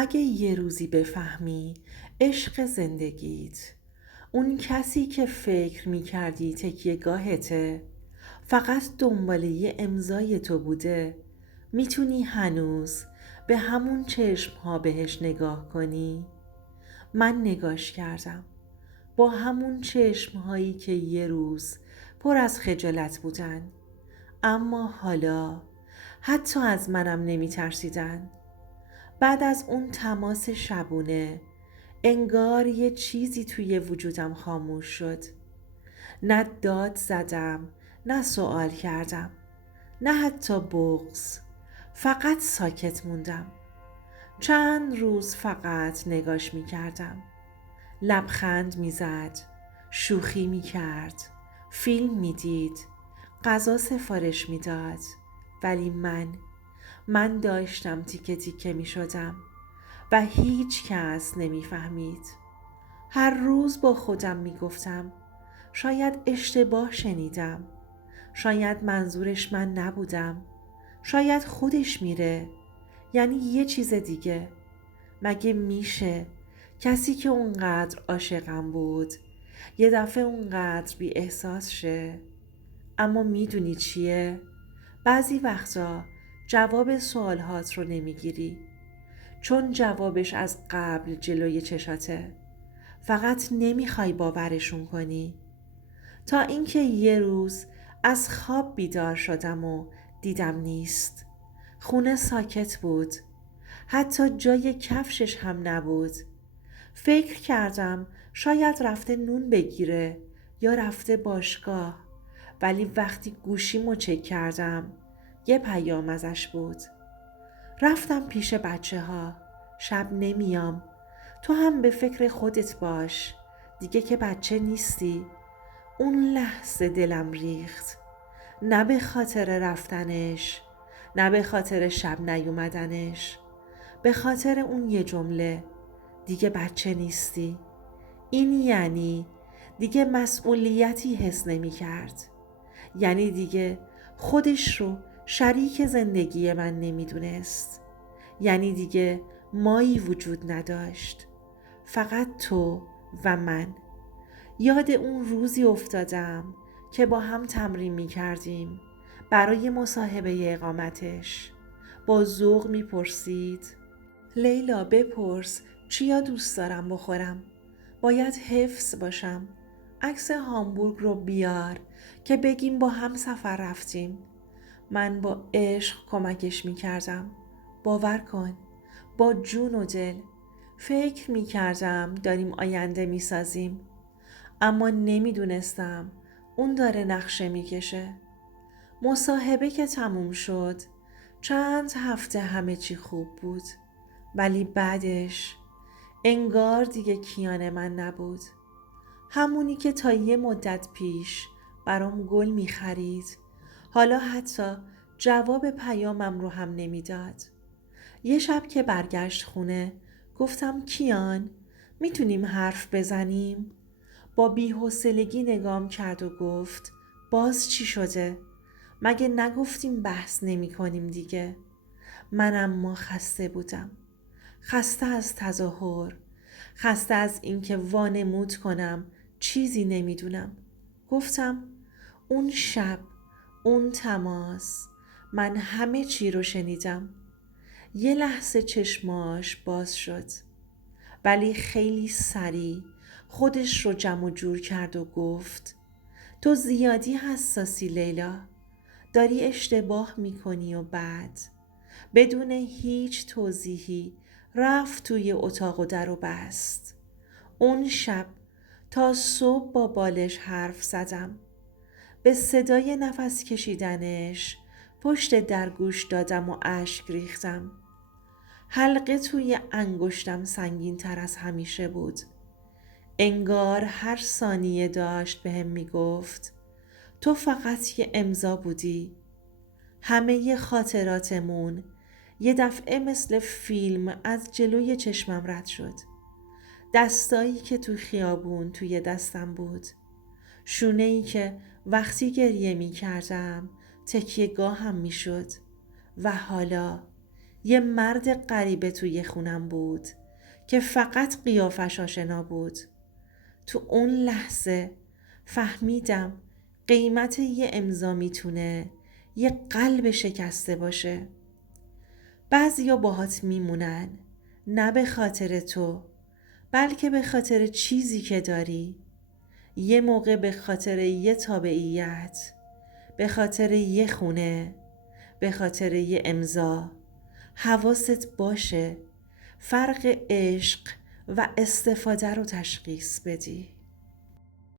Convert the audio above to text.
اگه یه روزی بفهمی عشق زندگیت اون کسی که فکر میکردی تکیهگاهته فقط دنبال یه امضای تو بوده، میتونی هنوز به همون چشمها بهش نگاه کنی؟ من نگاش کردم، با همون چشمهایی که یه روز پر از خجالت بودن، اما حالا حتی از منم نمی ترسیدن. بعد از اون تماس شبونه انگار یه چیزی توی وجودم خاموش شد. نه داد زدم، نه سوال کردم، نه حتی بغض. فقط ساکت موندم. چند روز فقط نگاش می کردم. لبخند می زد، شوخی می کرد، فیلم می دید، غذا سفارش می داد. ولی من داشتم تیکه تیکه می شدم و هیچ کس نمی فهمید. هر روز با خودم می گفتم شاید اشتباه شنیدم، شاید منظورش من نبودم، شاید خودش میره، یعنی یه چیز دیگه. مگه میشه کسی که اونقدر عاشقم بود یه دفعه اونقدر بی احساس شه؟ اما میدونی چیه؟ بعضی وقتا جواب سوالهات رو نمیگیری چون جوابش از قبل جلوی چشاته، فقط نمیخوای باورشون کنی. تا اینکه یه روز از خواب بیدار شدم و دیدم نیست. خونه ساکت بود، حتی جای کفشش هم نبود. فکر کردم شاید رفته نون بگیره یا رفته باشگاه، ولی وقتی گوشیمو چک کردم یه پیام ازش بود. رفتم پیش بچه ها. شب نمیام، تو هم به فکر خودت باش، دیگه که بچه نیستی. اون لحظه دلم ریخت، نه به خاطر رفتنش، نه به خاطر شب نیومدنش، به خاطر اون یه جمله: دیگه بچه نیستی. این یعنی دیگه مسئولیتی حس نمی کرد. یعنی دیگه خودش رو شریک زندگی من نمی دونست. یعنی دیگه مایی وجود نداشت، فقط تو و من. یاد اون روزی افتادم که با هم تمرین می کردیم برای مصاحبه اقامتش. با ذوق می پرسید: لیلا بپرس چیا دوست دارم بخورم، باید حفظ باشم. عکس هامبورگ رو بیار که بگیم با هم سفر رفتیم. من با عشق کمکش می کردم. باور کن، با جون و دل. فکر می کردم داریم آینده می سازیم، اما نمی دونستم اون داره نقشه می کشه. مصاحبه که تموم شد چند هفته همه چی خوب بود، ولی بعدش انگار دیگه کیان من نبود. همونی که تا یه مدت پیش برام گل می خرید حالا حتی جواب پیامم رو هم نمیداد. یه شب که برگشت خونه گفتم کیان میتونیم حرف بزنیم؟ با بی‌حوصلگی نگام کرد و گفت باز چی شده؟ مگه نگفتیم بحث نمی کنیم دیگه؟ من اما خسته بودم، خسته از تظاهر، خسته از اینکه وانمود کنم چیزی نمیدونم. گفتم اون شب، اون تماس، من همه چی رو شنیدم. یه لحظه چشماش باز شد، ولی خیلی سریع خودش رو جمع و جور کرد و گفت تو زیادی حساسی لیلا، داری اشتباه میکنی. و بعد بدون هیچ توضیحی رفت توی اتاق و در و بست. اون شب تا صبح با بالش حرف زدم. به صدای نفس کشیدنش پشت در گوش دادم و اشک ریختم. حلقه توی انگشتم سنگین تر از همیشه بود. انگار هر ثانیه داشت بهم میگفت تو فقط یه امضا بودی. همه خاطراتمون یه دفعه مثل فیلم از جلوی چشمم رد شد. دستایی که تو خیابون توی دستم بود، شونه‌ای که وقتی گریه می کردم تکیه‌گاهم می شد، و حالا یه مرد غریبه توی خونم بود که فقط قیافش آشنا بود. تو اون لحظه فهمیدم قیمت یه امضا میتونه یه قلب شکسته باشه. بعضیا باهات میمونن، نه به خاطر تو، بلکه به خاطر چیزی که داری. یه موقع به خاطر یه تابعیت، به خاطر یه خونه، به خاطر یه امضا. حواست باشه فرق عشق و استفاده رو تشخیص بدی.